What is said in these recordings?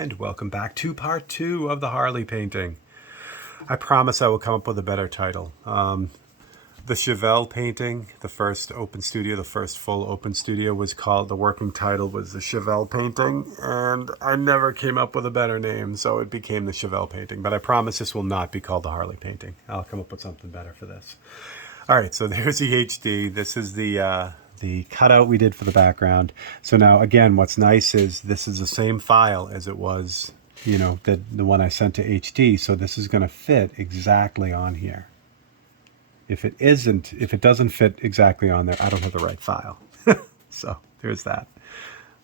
and welcome back to part 2 of the Harley painting. I promise I will come up with a better title. The Chevelle painting, the first open studio, the first full open studio was called, the working title was the Chevelle painting, and I never came up with a better name, so it became the Chevelle painting. But I promise this will not be called the Harley painting. I'll come up with something better for this. All right, so there's the HD. This is the cutout we did for the background. So now, again, what's nice is this is the same file as it was, you know, the one I sent to HD. So this is going to fit exactly on here. If it doesn't fit exactly on there, I don't have the right file. So there's that.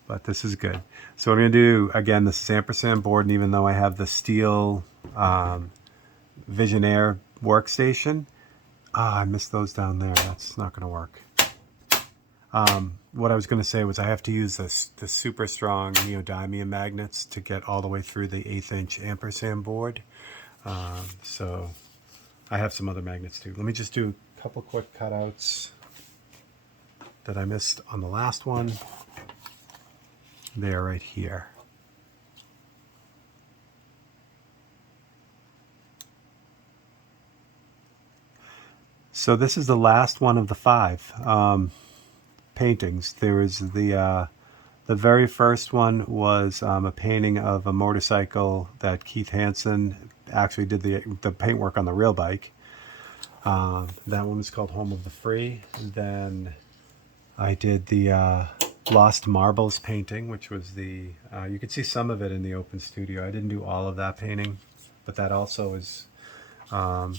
But this is good. So what I'm going to do, again, this is ampersand board, and even though I have the steel Visionaire workstation, I missed those down there. That's not going to work. What I was going to say was I have to use the super strong neodymium magnets to get all the way through the 1/8 inch ampersand board. So I have some other magnets too. Let me just do a couple quick cutouts that I missed on the last one. They're right here. So this is the last one of the 5 paintings. There was the very first one was a painting of a motorcycle that Keith Hansen actually did the paintwork on the real bike. That one was called Home of the Free. Then I did the Lost Marbles painting, which was the you could see some of it in the open studio. I didn't do all of that painting, but that also is one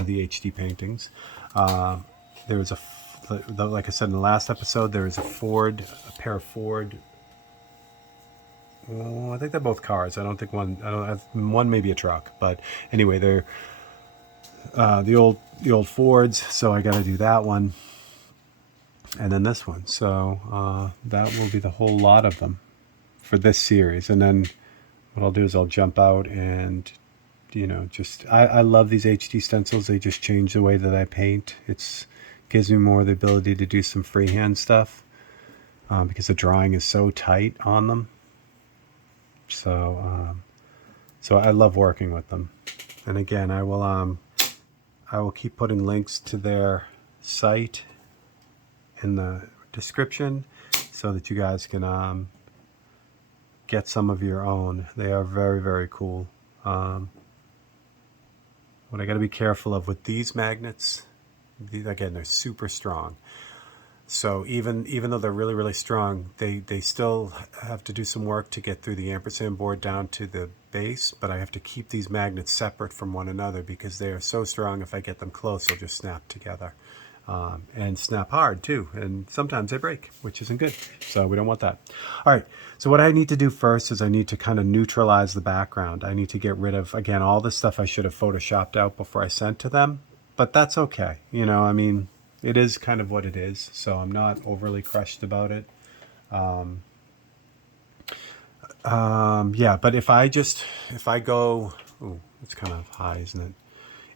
of the HD paintings. There was like I said in the last episode, there is a pair of Ford. Well, I think they're both cars. I don't have one, maybe a truck, but anyway, they're the old Fords. So I got to do that one, and then this one. So that will be the whole lot of them for this series. And then what I'll do is I'll jump out and I love these HD stencils. They just change the way that I paint. It gives me more the ability to do some freehand stuff because the drawing is so tight on them. So I love working with them. And again, I will keep putting links to their site in the description so that you guys can get some of your own. They are very, very cool. What I got to be careful of with these magnets, again, they're super strong. So even though they're really, really strong, they still have to do some work to get through the ampersand board down to the base, but I have to keep these magnets separate from one another because they are so strong. If I get them close, they'll just snap together. And snap hard too, and sometimes they break, which isn't good, so we don't want that. All right, so what I need to do first is I need to kind of neutralize the background. I need to get rid of, again, all the stuff I should have photoshopped out before I sent to them, but that's okay. I mean, it is kind of what it is, so I'm not overly crushed about it. Yeah, but if I go, oh, it's kind of high, isn't it?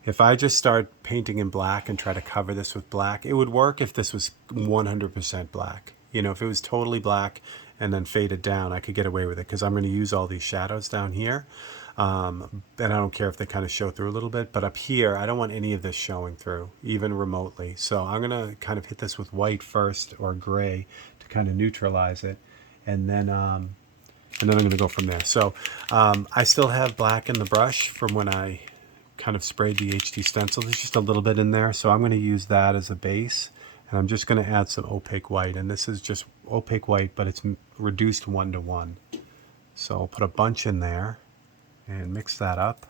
If I just start painting in black and try to cover this with black, it would work if this was 100% black. If it was totally black and then faded down, I could get away with it because I'm going to use all these shadows down here. And I don't care if they kind of show through a little bit, but up here, I don't want any of this showing through, even remotely. So I'm going to kind of hit this with white first or gray to kind of neutralize it. And then I'm going to go from there. So I still have black in the brush from when I kind of sprayed the HD stencil. There's just a little bit in there, so I'm going to use that as a base, and I'm just going to add some opaque white, and this is just opaque white, but it's reduced 1:1. So I'll put a bunch in there and mix that up.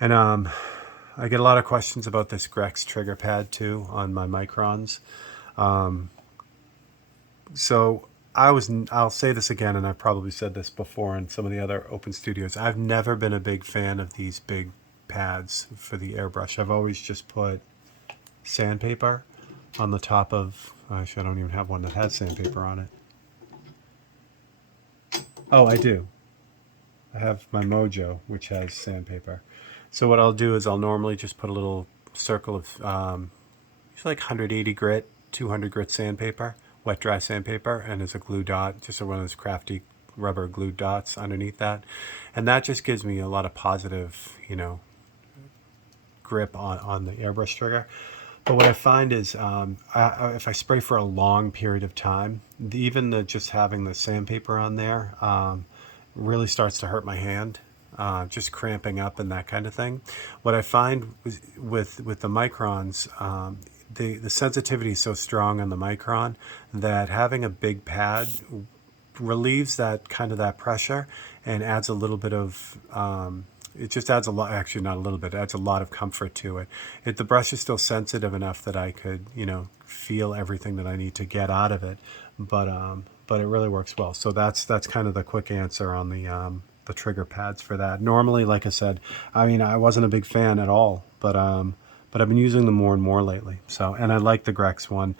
And I get a lot of questions about this Grex trigger pad too on my microns. So I'll say this again, and I've probably said this before in some of the other open studios. I've never been a big fan of these big pads for the airbrush. I've always just put sandpaper on the top of, actually I don't even have one that has sandpaper on it. Oh, I do. I have my Mojo, which has sandpaper. So what I'll do is I'll normally just put a little circle of It's like 180 grit, 200 grit sandpaper, wet dry sandpaper, and there's a glue dot, just one of those crafty rubber glue dots underneath that. And that just gives me a lot of positive, grip on the airbrush trigger. But what I find is if I spray for a long period of time, even just having the sandpaper on there really starts to hurt my hand, just cramping up and that kind of thing. What I find with the microns, the sensitivity is so strong on the micron that having a big pad relieves that pressure and adds a little bit of it just adds a lot, actually not a little bit, it adds a lot of comfort to it. The brush is still sensitive enough that I could feel everything that I need to get out of it, but it really works well. So that's kind of the quick answer on the trigger pads for that. Normally, like I said, I wasn't a big fan at all, but I've been using them more and more lately. So, and I like the Grex one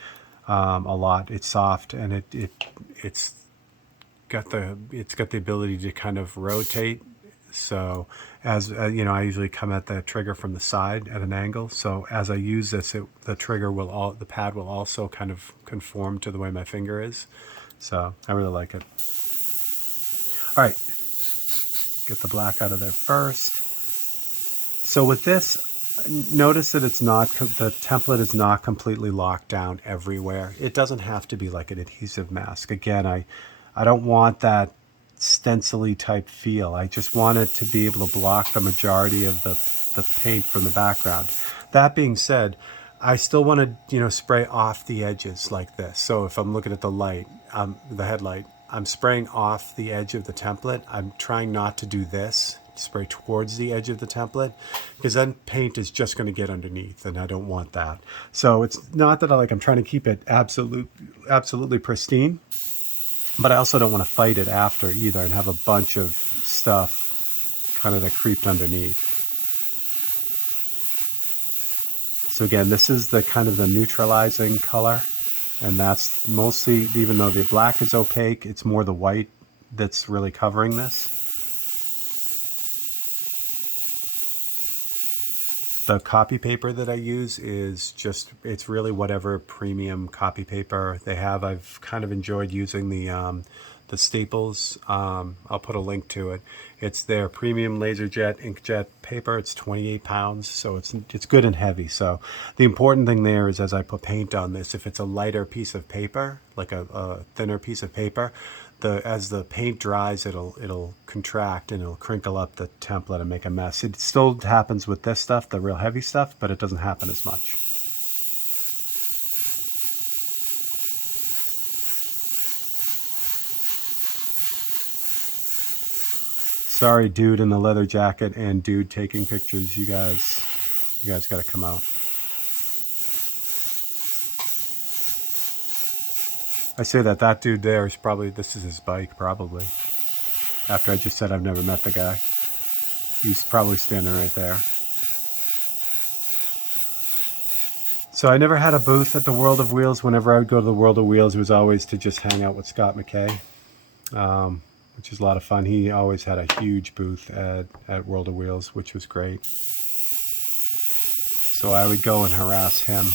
a lot. It's soft, and it's got the ability to kind of rotate. So as I usually come at the trigger from the side at an angle. So as I use this, the pad will also kind of conform to the way my finger is. So I really like it. All right, get the black out of there first. So with this, notice that the template is not completely locked down everywhere. It doesn't have to be like an adhesive mask. Again, I don't want that stencil-y type feel. I just want it to be able to block the majority of the paint from the background. That being said, I still want to spray off the edges like this. So if I'm looking at the light, the headlight, I'm spraying off the edge of the template. I'm trying not to do this, spray towards the edge of the template, because then paint is just going to get underneath, and I don't want that. So it's not that I'm trying to keep it absolutely pristine, but I also don't want to fight it after either and have a bunch of stuff kind of that creeped underneath. So again, this is the kind of the neutralizing color, and that's mostly, even though the black is opaque, it's more the white that's really covering this. The copy paper that I use is it's really whatever premium copy paper they have. I've kind of enjoyed using the Staples. I'll put a link to it. It's their premium LaserJet inkjet paper. It's 28 pounds, so it's good and heavy. So the important thing there is, as I put paint on this, if it's a lighter piece of paper, like a thinner piece of paper, as the paint dries, it'll contract and it'll crinkle up the template and make a mess. It still happens with this stuff, the real heavy stuff, but it doesn't happen as much. Sorry, dude in the leather jacket and dude taking pictures. You guys got to come out. I say that dude there is this is his bike, probably. After I just said I've never met the guy. He's probably standing right there. So I never had a booth at the World of Wheels. Whenever I would go to the World of Wheels, it was always to just hang out with Scott McKay, which is a lot of fun. He always had a huge booth at World of Wheels, which was great. So I would go and harass him.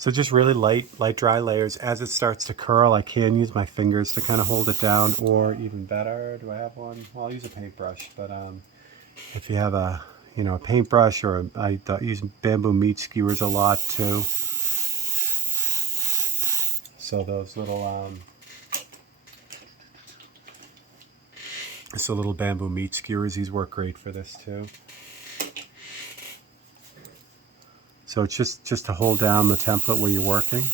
So just really light dry layers. As it starts to curl, I can use my fingers to kind of hold it down, or even better, do I have one? Well, I'll use a paintbrush, but if you have a paintbrush, or I use bamboo meat skewers a lot too. So those little little bamboo meat skewers, these work great for this too. So it's just to hold down the template where you're working.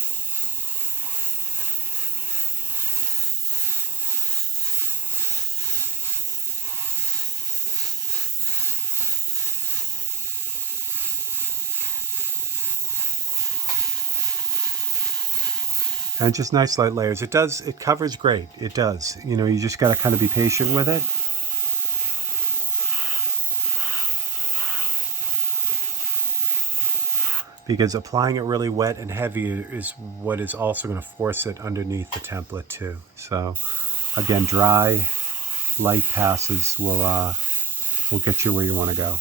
And just nice light layers. It covers great. It does. You just got to kind of be patient with it. because applying it really wet and heavy is what is also going to force it underneath the template too. So again, dry, light passes will get you where you want to go.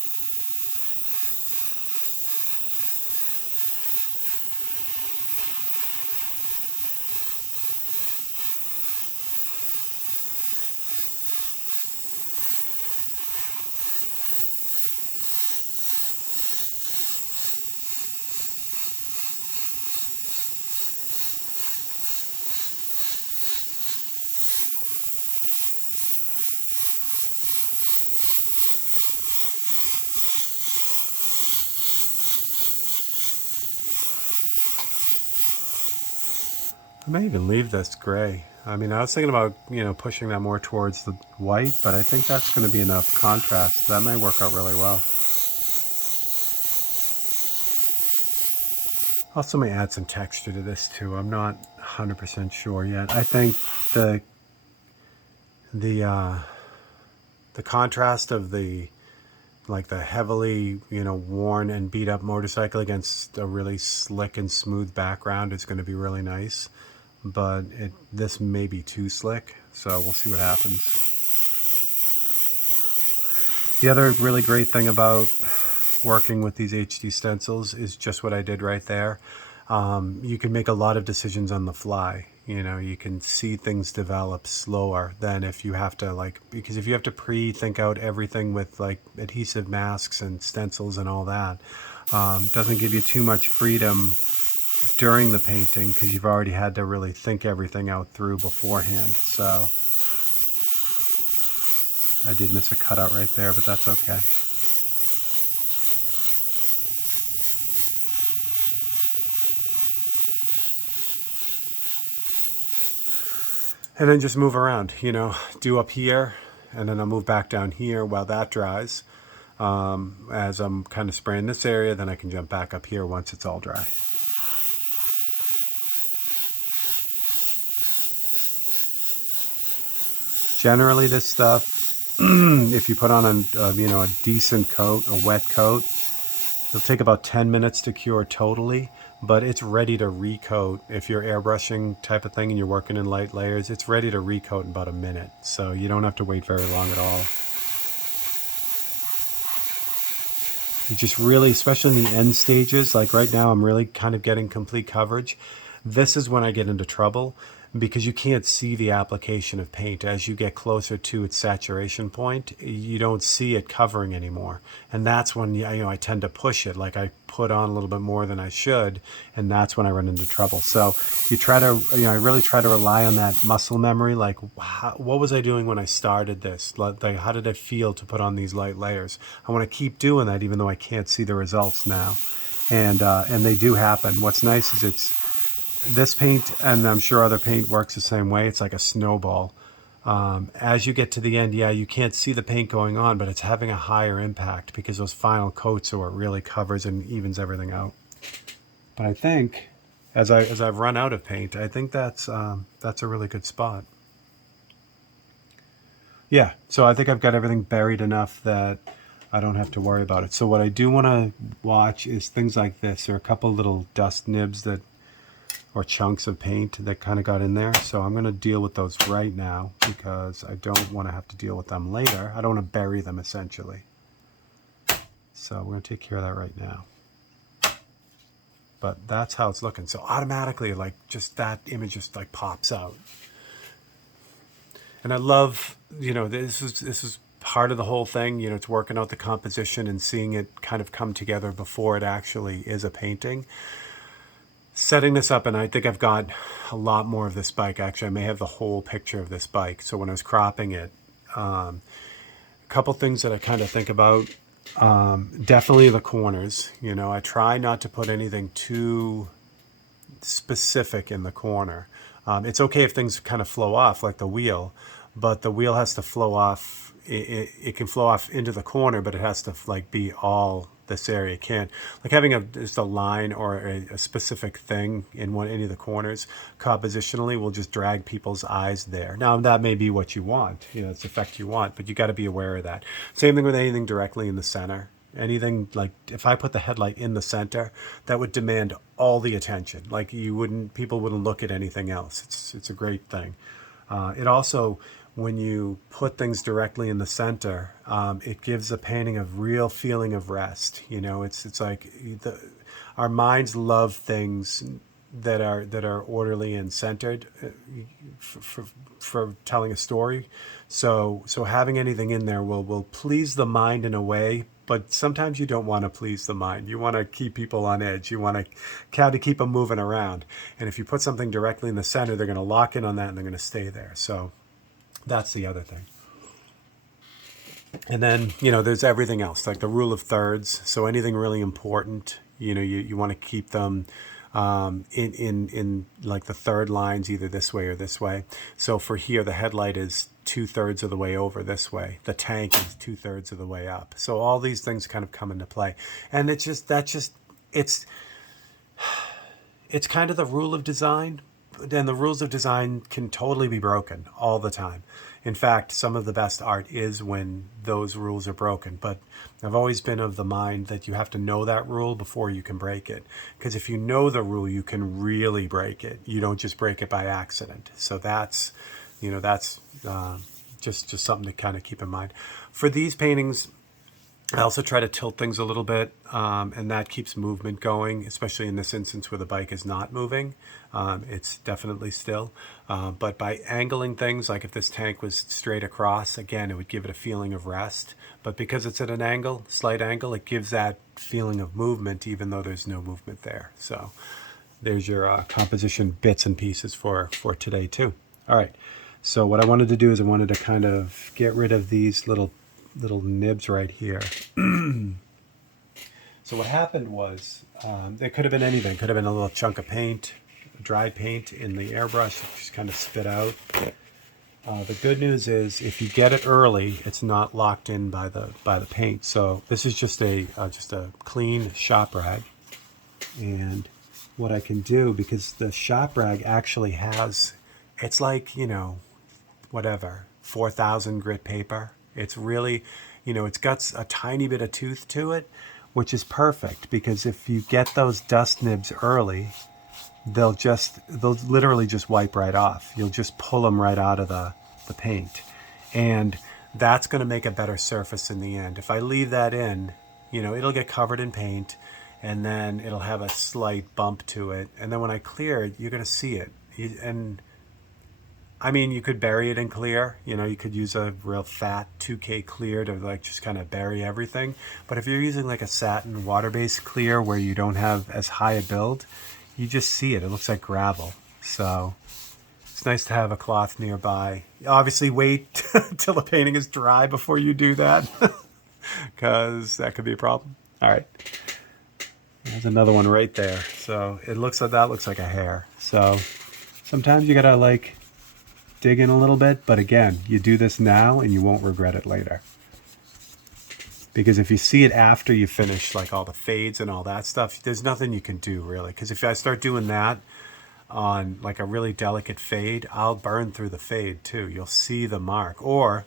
I may even leave this gray. I mean, I was thinking about, pushing that more towards the white, but I think that's going to be enough contrast. That may work out really well. Also may add some texture to this too. I'm not 100% sure yet. I think the contrast of the heavily, worn and beat up motorcycle against a really slick and smooth background is going to be really nice. But this may be too slick, so we'll see what happens. The other really great thing about working with these HD stencils is just what I did right there. You can make a lot of decisions on the fly. You can see things develop slower than if you have to because if you have to pre-think out everything with adhesive masks and stencils and all that, it doesn't give you too much freedom during the painting because you've already had to really think everything out through beforehand. So I did miss a cutout right there, but that's okay. And then just move around, do up here, and then I'll move back down here while that dries. As I'm kind of spraying this area, then I can jump back up here once it's all dry. Generally, this stuff, if you put on a decent coat, a wet coat, it'll take about 10 minutes to cure totally, but it's ready to recoat. If you're airbrushing type of thing and you're working in light layers, it's ready to recoat in about a minute. So you don't have to wait very long at all. You just really, especially in the end stages, like right now, I'm really kind of getting complete coverage. This is when I get into trouble because you can't see the application of paint. As you get closer to its saturation point, you don't see it covering anymore. And that's when I tend to push it, like I put on a little bit more than I should, and that's when I run into trouble. So you try to, I really try to rely on that muscle memory, like what was I doing when I started this? Like how did it feel to put on these light layers? I want to keep doing that even though I can't see the results now. And they do happen. What's nice is this paint, and I'm sure other paint works the same way, it's like a snowball. As you get to the end, you can't see the paint going on, but it's having a higher impact because those final coats are what really covers and evens everything out. But I think, as I've run out of paint, I think that's a really good spot. Yeah, so I think I've got everything buried enough that I don't have to worry about it. So what I do want to watch is things like this. There are a couple little dust nibs or chunks of paint that kind of got in there. So I'm going to deal with those right now because I don't want to have to deal with them later. I don't want to bury them essentially. So we're going to take care of that right now. But that's how it's looking. So automatically, just that image just pops out. And I love, this is part of the whole thing. It's working out the composition and seeing it kind of come together before it actually is a painting. Setting this up, and I think I've got a lot more of this bike. Actually, I may have the whole picture of this bike. So when I was cropping it, a couple things that I kind of think about. Definitely the corners. I try not to put anything too specific in the corner. It's okay if things kind of flow off, like the wheel, but the wheel has to flow off. It can flow off into the corner, but it has to be all this area. It can't, having just a line or a specific thing in any of the corners compositionally will just drag people's eyes there. Now that may be what you want, it's the effect you want, but you got to be aware of that. Same thing with anything directly in the center. Anything like if I put the headlight in the center, that would demand all the attention. Like people wouldn't look at anything else. It's a great thing. It also, when you put things directly in the center, it gives a painting a real feeling of rest. You know, it's like our minds love things that are orderly and centered for telling a story. So having anything in there will please the mind in a way, but sometimes you don't want to please the mind. You want to keep people on edge. You want to keep them moving around. And if you put something directly in the center, they're going to lock in on that and they're going to stay there. So that's the other thing. And then, there's everything else, like the rule of thirds. So anything really important, you want to keep them in like the third lines, either this way or this way. So for here, the headlight is 2/3 of the way over this way. The tank is 2/3 of the way up. So all these things kind of come into play. And it's kind of the rule of design. And the rules of design can totally be broken all the time. In fact, some of the best art is when those rules are broken. But I've always been of the mind that you have to know that rule before you can break it. Because if you know the rule, you can really break it. You don't just break it by accident. So that's just something to kind of keep in mind. For these paintings, I also try to tilt things a little bit, and that keeps movement going, especially in this instance where the bike is not moving. It's definitely still. But by angling things, like if this tank was straight across, again, it would give it a feeling of rest. But because it's at an angle, slight angle, it gives that feeling of movement, even though there's no movement there. So there's your composition bits and pieces for today, too. All right. So what I wanted to do is I wanted to kind of get rid of these little nibs right here. So what happened was, there could have been anything. Could have been a little chunk of paint, dry paint in the airbrush, just kind of spit out. The good news is if you get it early, it's not locked in by the paint. So this is just a clean shop rag. And what I can do, because the shop rag actually has, it's like, whatever, 4,000 grit paper. It's really, it's got a tiny bit of tooth to it, which is perfect because if you get those dust nibs early, they'll literally just wipe right off. You'll just pull them right out of the paint. And that's going to make a better surface in the end. If I leave that in, it'll get covered in paint and then it'll have a slight bump to it. And then when I clear it, you're going to see it. And I mean, you could bury it in clear. You could use a real fat 2K clear to like just kind of bury everything. But if you're using like a satin water-based clear where you don't have as high a build, you just see it. It looks like gravel. So it's nice to have a cloth nearby. Obviously, wait till the painting is dry before you do that, because that could be a problem. All right. There's another one right there. So it looks like that looks like a hair. So sometimes you gotta like dig in a little bit, but again, you do this now and you won't regret it later. Because if you see it after you finish like all the fades and all that stuff, there's nothing you can do really. Because if I start doing that on like a really delicate fade, I'll burn through the fade too. You'll see the mark, or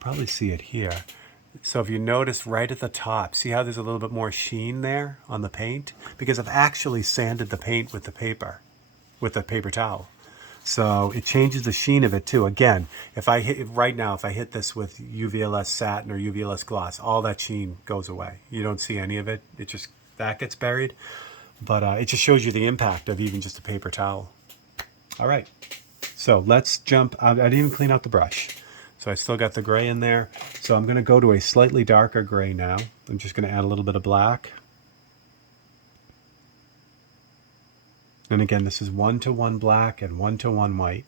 probably see it here. So if you notice right at the top, see how there's a little bit more sheen there on the paint? Because I've actually sanded the paint with the paper towel. So it changes the sheen of it too. Again, if I hit this with UVLS satin or UVLS gloss, all that sheen goes away. You don't see any of it. That gets buried. But it just shows you the impact of even just a paper towel. All right. So let's jump. I didn't even clean out the brush. So I still got the gray in there. So I'm going to go to a slightly darker gray now. I'm just going to add a little bit of black. And again, this is 1-to-1 black and 1-to-1 white.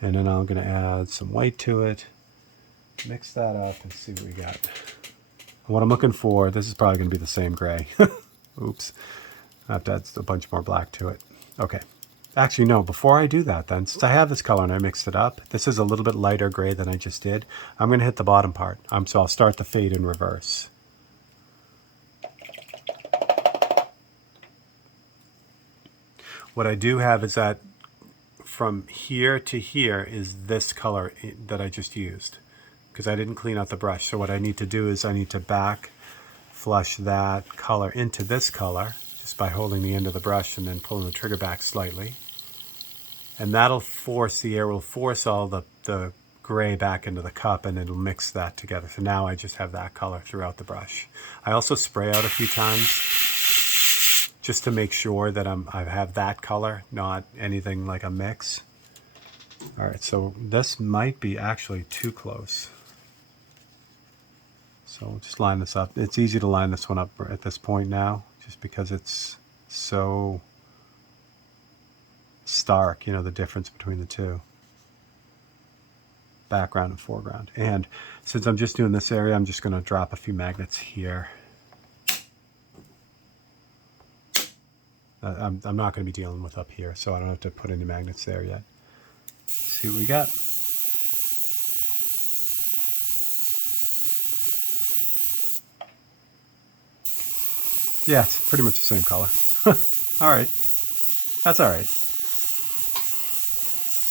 And then I'm going to add some white to it. Mix that up and see what we got. And what I'm looking for, this is probably going to be the same gray. Oops. I have to add a bunch more black to it. Okay. Actually, no, before I do that then, since I have this color and I mixed it up, this is a little bit lighter gray than I just did. I'm going to hit the bottom part. So I'll start the fade in reverse. What I do have is that from here to here is this color that I just used because I didn't clean out the brush. So what I need to do is I need to back flush that color into this color just by holding the end of the brush and then pulling the trigger back slightly. And that'll force, the air will force all the gray back into the cup, and it'll mix that together. So now I just have that color throughout the brush. I also spray out a few times just to make sure that I have that color, not anything like a mix. All right, so this might be actually too close. So we'll just line this up. It's easy to line this one up at this point now, just because it's so stark, you know, the difference between the two. Background and foreground. And since I'm just doing this area, I'm just going to drop a few magnets here. I'm not going to be dealing with up here, so I don't have to put any magnets there yet. Let's see what we got. Yeah, it's pretty much the same color. All right. That's all right.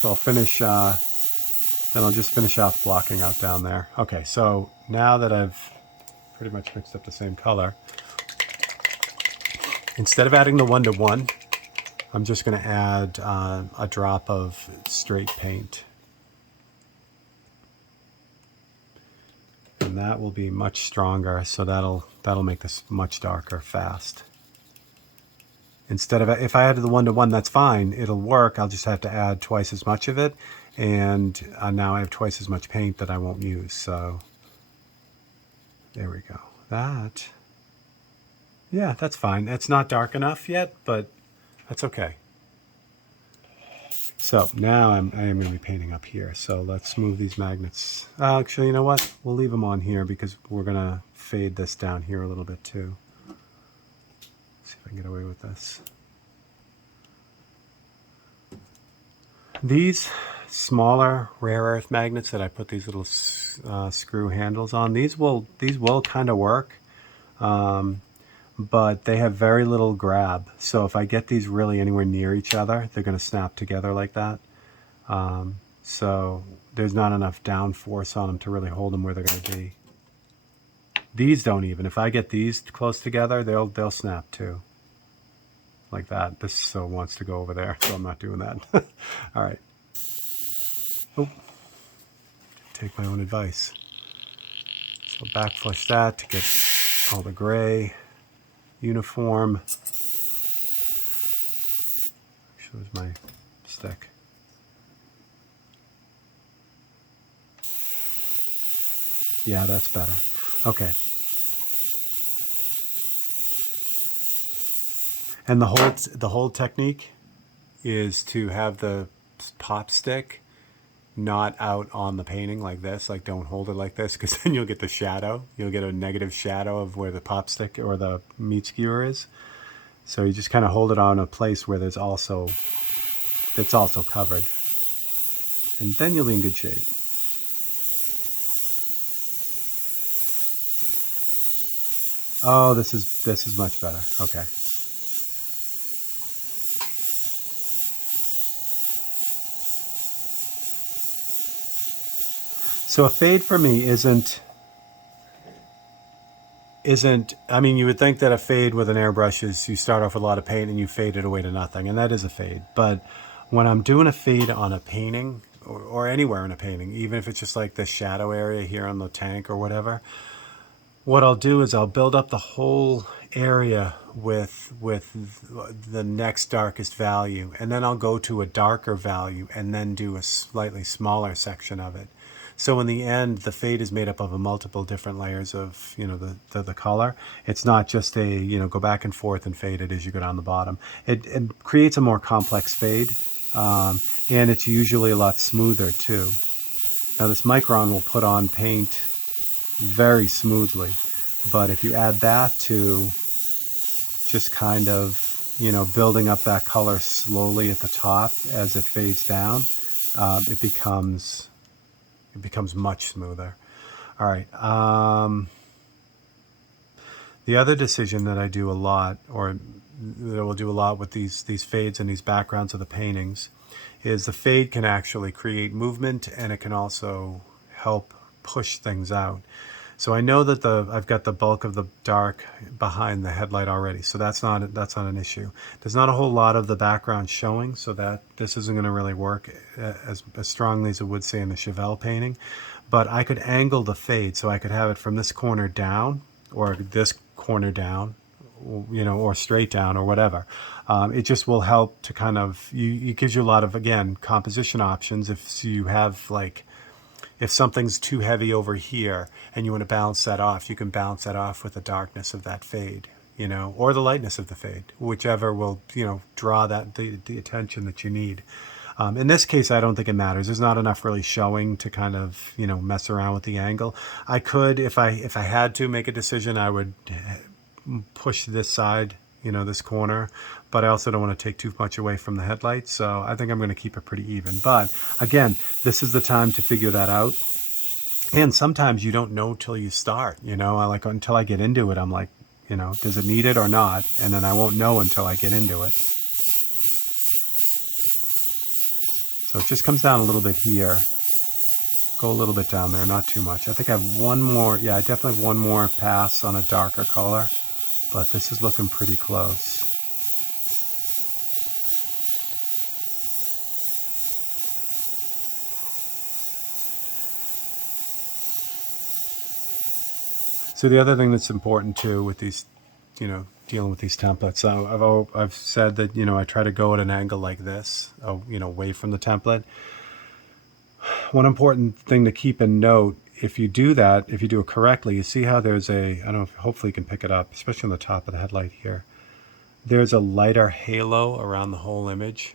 So I'll finish, then I'll just finish off blocking out down there. Okay, so now that I've pretty much mixed up the same color, instead of adding the 1-to-1, I'm just going to add a drop of straight paint. And that will be much stronger, so that'll make this much darker fast. Instead of, if I added the 1-to-1, that's fine, it'll work. I'll just have to add twice as much of it, and now I have twice as much paint that I won't use. So there we go. That, yeah, that's fine. It's not dark enough yet, but that's okay. So now I am going to be painting up here. So let's move these magnets. Actually, you know what? We'll leave them on here because we're going to fade this down here a little bit too. See if I can get away with this. These smaller rare earth magnets that I put these little screw handles on, these will kind of work, but they have very little grab. So if I get these really anywhere near each other, they're going to snap together like that. So there's not enough down force on them to really hold them where they're going to be. These don't even. If I get these close together, they'll snap too. Like that. This so wants to go over there, so I'm not doing that. All right. Oh, take my own advice. So back flush that to get all the gray uniform. Shows my stick. Yeah, that's better. Okay. And the whole technique is to have the pop stick not out on the painting like this. Like, don't hold it like this, because then you'll get the shadow. You'll get a negative shadow of where the pop stick or the meat skewer is. So you just kind of hold it on a place where it's also covered, and then you'll be in good shape. Oh, this is much better. Okay. So a fade for me isn't, I mean, you would think that a fade with an airbrush is you start off with a lot of paint and you fade it away to nothing, and that is a fade. But when I'm doing a fade on a painting, or anywhere in a painting, even if it's just like the shadow area here on the tank or whatever, what I'll do is I'll build up the whole area with the next darkest value, and then I'll go to a darker value and then do a slightly smaller section of it. So in the end, the fade is made up of a multiple different layers of, you know, the color. It's not just a, you know, go back and forth and fade it as you go down the bottom. It creates a more complex fade, and it's usually a lot smoother too. Now this Micron will put on paint very smoothly, but if you add that to just kind of, you know, building up that color slowly at the top as it fades down, it becomes much smoother. All right. The other decision that I do a lot, or that I will do a lot with these fades and these backgrounds of the paintings, is the fade can actually create movement, and it can also help push things out. So I know that I've got the bulk of the dark behind the headlight already, so that's not an issue. There's not a whole lot of the background showing, so that this isn't going to really work as strongly as it would say in the Chevelle painting. But I could angle the fade, so I could have it from this corner down, or this corner down, or straight down, or whatever. It just will help to kind of, it gives you a lot of, again, composition options. If you have, like, if something's too heavy over here and you want to balance that off, you can balance that off with the darkness of that fade, or the lightness of the fade, whichever will, draw the attention that you need. In this case, I don't think it matters. There's not enough really showing to kind of, mess around with the angle. I could, if I had to make a decision, I would push this side, this corner, but I also don't want to take too much away from the headlights. So I think I'm going to keep it pretty even. But again, this is the time to figure that out. And sometimes you don't know till you start, until I get into it, I'm like, does it need it or not? And then I won't know until I get into it. So it just comes down a little bit here. Go a little bit down there, not too much. I think I have one more. Yeah, I definitely have one more pass on a darker color, but this is looking pretty close. So the other thing that's important too with these, dealing with these templates, I've said that, I try to go at an angle like this, away from the template. One important thing to keep in note, if you do that, if you do it correctly, you see how there's I don't know if, hopefully you can pick it up, especially on the top of the headlight here. There's a lighter halo around the whole image.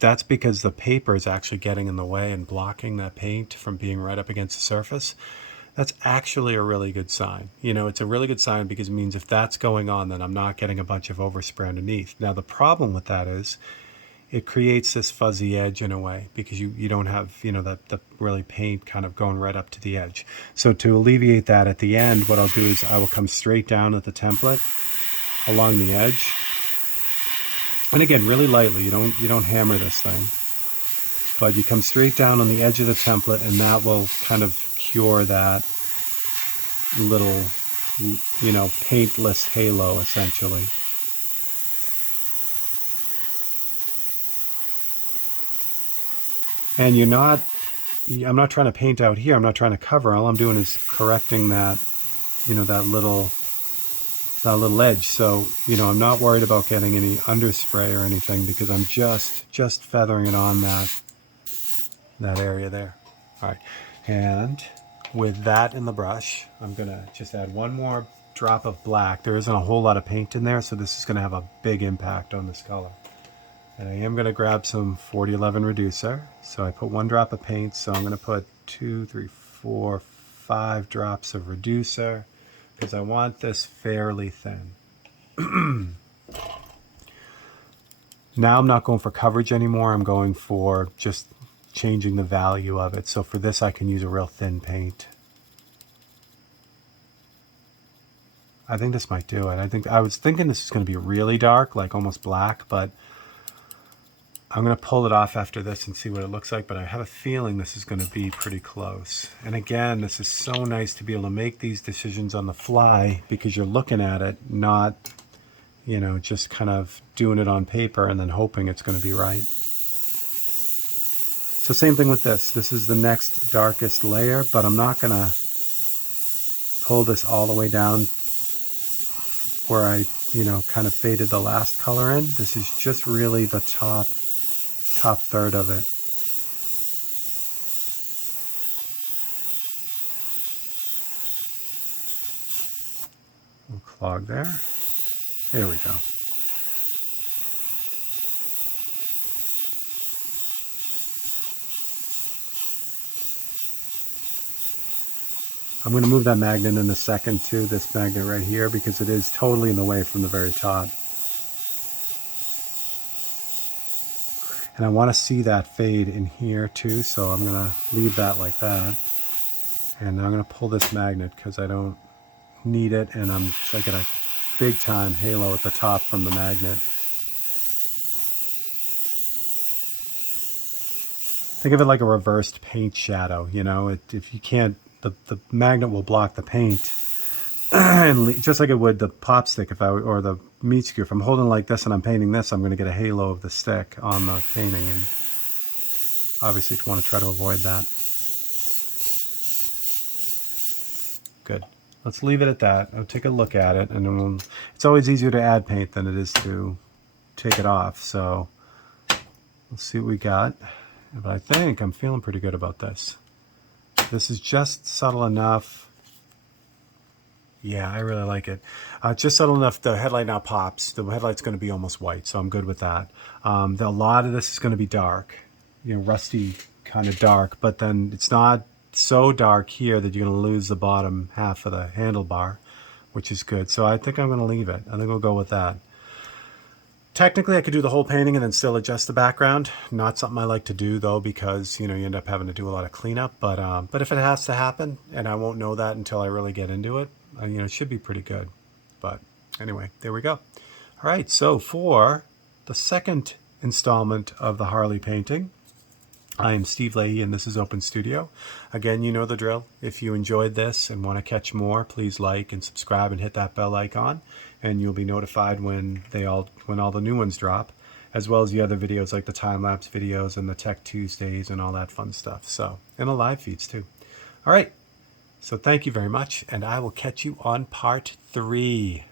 That's because the paper is actually getting in the way and blocking that paint from being right up against the surface. That's actually a really good sign. It's a really good sign because it means if that's going on, then I'm not getting a bunch of overspray underneath. Now, the problem with that is it creates this fuzzy edge in a way because you don't have, the really paint kind of going right up to the edge. So to alleviate that at the end, what I'll do is I will come straight down at the template along the edge. And again, really lightly, you don't hammer this thing, but you come straight down on the edge of the template, and that will kind of cure that little, paintless halo, essentially. And I'm not trying to paint out here. I'm not trying to cover. All I'm doing is correcting that, that little edge. So, I'm not worried about getting any underspray or anything because I'm just feathering it on that area there. All right. And with that in the brush, I'm going to just add one more drop of black. There isn't a whole lot of paint in there, so this is going to have a big impact on this color. And I am going to grab some 4011 reducer. So I put one drop of paint, so I'm going to put 2, 3, 4, 5 drops of reducer because I want this fairly thin. Now I'm not going for coverage anymore. I'm going for just changing the value of it. So for this, I can use a real thin paint. I think this might do it. I was thinking this is going to be really dark, like almost black, but I'm going to pull it off after this and see what it looks like, but I have a feeling this is going to be pretty close. And again, this is so nice to be able to make these decisions on the fly because you're looking at it, not, just kind of doing it on paper and then hoping it's going to be right. So same thing with this. This is the next darkest layer, but I'm not going to pull this all the way down where I, kind of faded the last color in. This is just really the top third of it. We'll clog there. There we go. I'm going to move that magnet in a second too, this magnet right here, because it is totally in the way from the very top. And I want to see that fade in here too, so I'm going to leave that like that. And I'm going to pull this magnet because I don't need it, and I get a big time halo at the top from the magnet. Think of it like a reversed paint shadow, if you can't the magnet will block the paint. And just like it would the pop stick or the meat skewer, if I'm holding like this and I'm painting this, I'm going to get a halo of the stick on the painting, and obviously you want to try to avoid that. Good. Let's leave it at that. I'll take a look at it, and then it's always easier to add paint than it is to take it off. So let's see what we got. But I think I'm feeling pretty good about this. This is just subtle enough. Yeah, I really like it. Just subtle enough. The headlight now pops. The headlight's going to be almost white, so I'm good with that. A lot of this is going to be dark, rusty kind of dark, but then it's not so dark here that you're going to lose the bottom half of the handlebar, which is good. So I think I'm going to leave it. I think we'll go with that. Technically, I could do the whole painting and then still adjust the background. Not something I like to do, though, because, you end up having to do a lot of cleanup. But if it has to happen, and I won't know that until I really get into it, it should be pretty good. But anyway, there we go. All right, so for the second installment of the Harley painting, I am Steve Leahy, and this is Open Studio. Again, you know the drill. If you enjoyed this and want to catch more, please like and subscribe and hit that bell icon, and you'll be notified when all the new ones drop, as well as the other videos like the time-lapse videos and the Tech Tuesdays and all that fun stuff. So, and the live feeds too. All right, so thank you very much, and I will catch you on part 3.